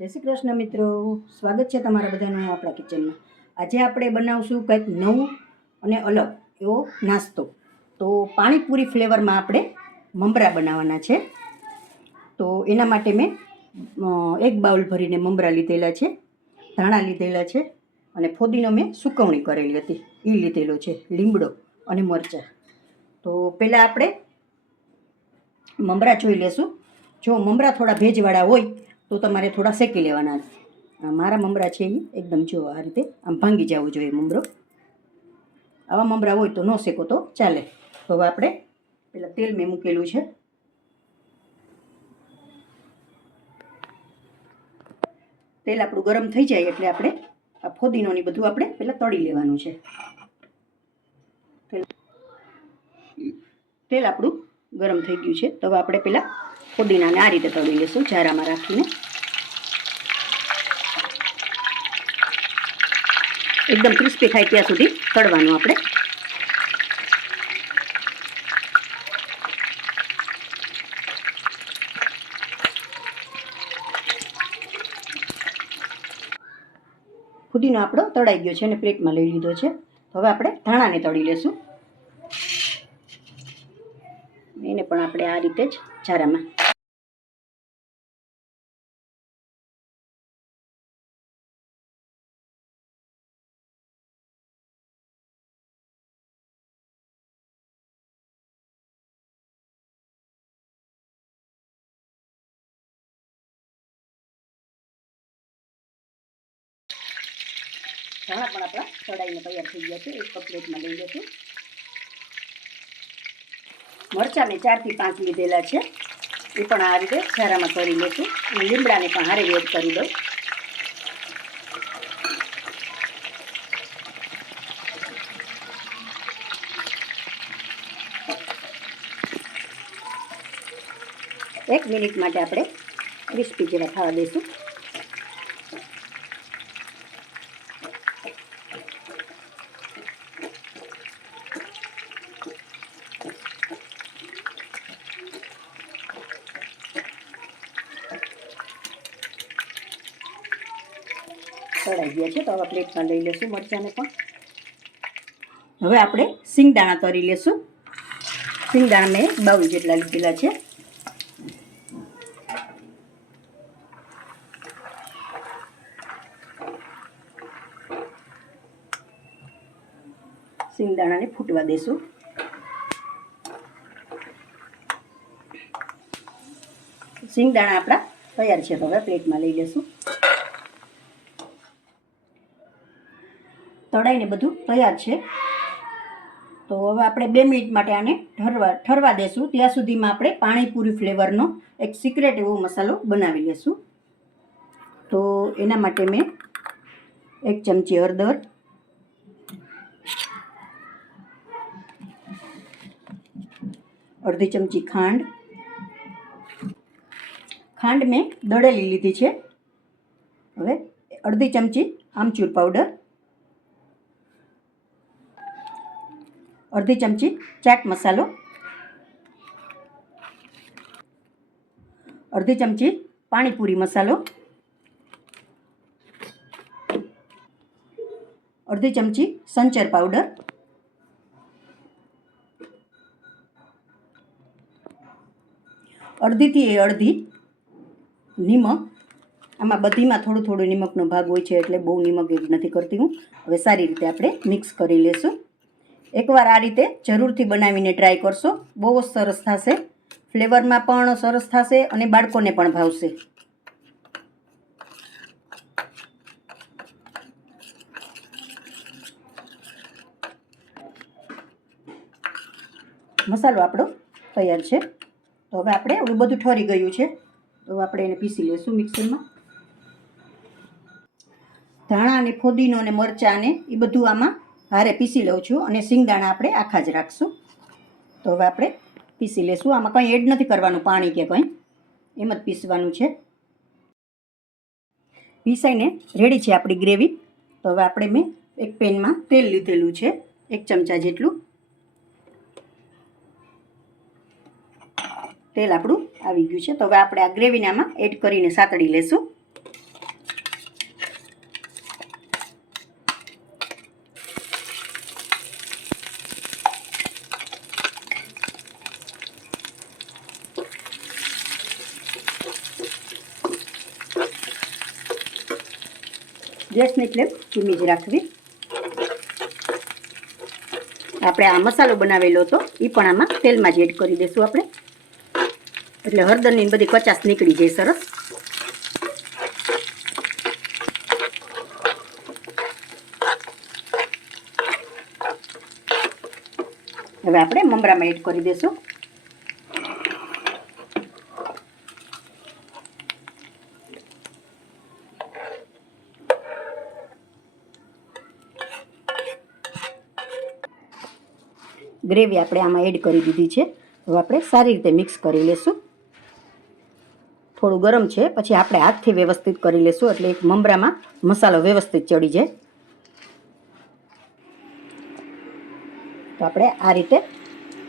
જય શ્રી કૃષ્ણ મિત્રો, સ્વાગત છે તમારા બધાનું આપણા કિચનમાં। આજે આપણે બનાવશું કંઈક નવું અને અલગ એવો નાસ્તો। તો પાણીપુરી ફ્લેવરમાં આપણે મમરા બનાવવાના છે। તો એના માટે મેં એક બાઉલ ભરીને મમરા લીધેલા છે, ધાણા લીધેલા છે અને ફોદીનો મેં સુકવણી કરેલી હતી એ લીધેલો છે, લીમડો અને મરચાં। તો પહેલાં આપણે મમરા જોઈ લેશું। જો મમરા થોડા ભેજવાળા હોય તો તમારે થોડા શેકી લેવાના। મારા મમરા છે એ એકદમ જો આ રીતે આમ ભાંગી જવું જોઈએ મમરો। આવા મમરા હોય તો ન શેકો તો ચાલે। તો હવે આપણે પહેલાં તેલ મેં મૂકેલું છે, તેલ આપણું ગરમ થઈ જાય એટલે આપણે આ ફોદીનોની બધું આપણે પહેલાં તળી લેવાનું છે। તેલ આપણું ગરમ થઈ ગયું છે, તો હવે આપણે પહેલાં ફોદીનાને આ રીતે તળી લઈશું, જારામાં રાખીને। એકદમ ક્રિસ્પી થાય ત્યાં સુધી તળવાનું આપણે। ફુદીનો આપણો તળાઈ ગયો છે અને પ્લેટમાં લઈ લીધો છે। તો હવે આપણે ધાણાને તળી લેશું, એને પણ આપણે આ રીતે જ જારામાં। ધાણા પણ આપણા તળાઈને તૈયાર થઈ ગયા છે, એક પ્લેટમાં લઈ લઈશું। મરચાં મેં 4 થી 5 લીધેલા છે, એ પણ આ રીતે જારામાં કરી લઈશું અને લીમડાને પણ હારે એડ કરી દઉં। એક મિનિટ માટે આપણે ક્રિસ્પી જેવા થવા દઈશું। તળાઈ ગયા છે, તો હવે પ્લેટમાં લઈ લઈશું મરચાંને પણ। હવે આપણે સિંગદાણા તળી લેશું। સિંગદાણા મેં બાઉલ જેટલા લીધેલા છે। સિંગદાણાને ફૂટવા દેશું। સિંગદાણા આપણા તૈયાર છે, તો હવે પ્લેટમાં લઈ લેશું। તળાઈને બધું તૈયાર છે, તો હવે આપણે 2 મિનિટ માટે આને ઠરવા દેશું। ત્યાં સુધીમાં આપણે પાણીપુરી ફ્લેવરનો એક સિક્રેટ એવો મસાલો બનાવી લેશું। તો એના માટે મેં 1 ચમચી હળદર, 1/2 ચમચી ખાંડ મેં દળેલી લીધી છે। હવે 1/2 ચમચી આમચૂર પાવડર, 1/2 ચમચી ચાટ મસાલો, 1/2 ચમચી પાણીપુરી મસાલો, 1/2 ચમચી સંચર પાવડર, 1/2 થી 1/2 નિમક। આમાં બધીમાં થોડું થોડું નિમકનો ભાગ હોય છે, એટલે બહુ નિમક એડ નથી કરતી હું। હવે સારી રીતે આપણે મિક્સ કરી લેશું। એકવાર આ રીતે જરૂરથી બનાવીને ટ્રાય કરશો, બહુ જ સરસ થશે, ફ્લેવરમાં પણ સરસ થશે અને બાળકોને પણ ભાવશે। મસાલો આપણો તૈયાર છે, તો હવે આપણે ઓલું બધું ઠરી ગયું છે, તો આપણે એને પીસી લઈશું મિક્સરમાં। ધાણા અને ફોદીનો અને મરચાં અને એ બધું આમાં હારે પીસી લઉં છું, અને સિંગદાણા આપણે આખા જ રાખશું। તો હવે આપણે પીસી લઈશું, આમાં કંઈ એડ નથી કરવાનું, પાણી કે કંઈ, એમ જ પીસવાનું છે। પીસાઈને રેડી છે આપણી ગ્રેવી। તો હવે આપણે મેં એક પેનમાં તેલ લીધેલું છે, 1 ચમચા જેટલું। તેલ આપણું આવી ગયું છે, તો હવે આપણે આ ગ્રેવીને આમાં એડ કરીને સાતળી લેશું। ગેસની ફ્લેમ ધીમી જ રાખવી. આપણે આ મસાલો બનાવેલો હતો એ પણ આમાં તેલમાં જ એડ કરી દઈશું આપણે, એટલે હળદરની બધી કચાશ નીકળી જાય સરસ. હવે આપણે મમરામાં એડ કરી દઈશું. ગ્રેવી આપણે આમાં એડ કરી દીધી છે. હવે આપણે સારી રીતે મિક્સ કરી લઈશું. થોડું ગરમ છે, પછી આપણે હાથથી વ્યવસ્થિત કરી લઈશું, એટલે એક મમરામાં મસાલો વ્યવસ્થિત ચડી જાય. તો આપણે આ રીતે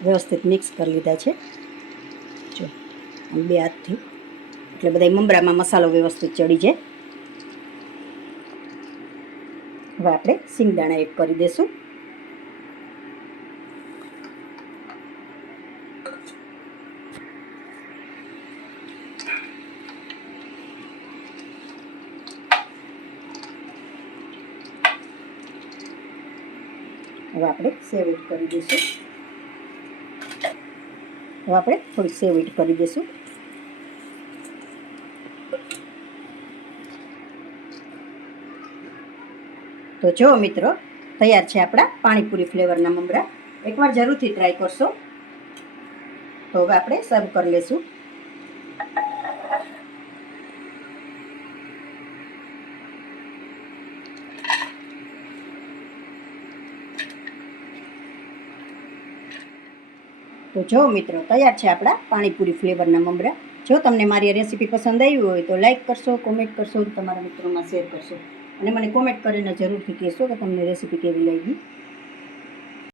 વ્યવસ્થિત મિક્સ કરી લીધા છે. જો આમ બે હાથથી, એટલે બધા મમરામાં મસાલો વ્યવસ્થિત ચડી જાય. હવે આપણે સિંગદાણા એડ કરી દઈશું. હવે આપણે સેવ એડ કરી દઈશું. હવે આપણે થોડી સેવ એડ કરી દઈશું. તો જો મિત્રો, તૈયાર છે આપણા પાણીપુરી ફ્લેવરના મમરા. એકવાર જરૂરથી ટ્રાય કરશો. તો હવે આપણે સર્વ કરી લઈશું. તો જો મિત્રો, તૈયાર છે આપણા પાણીપુરી ફ્લેવરના મમરા. જો તમને મારી રેસીપી પસંદ આવી હોય તો લાઈક કરશો, કોમેન્ટ કરશો, તમારા મિત્રોમાં શેર કરશો, અને મને કોમેન્ટ કરીને જરૂરથી કહેશો કે તમને રેસીપી કેવી લાગી.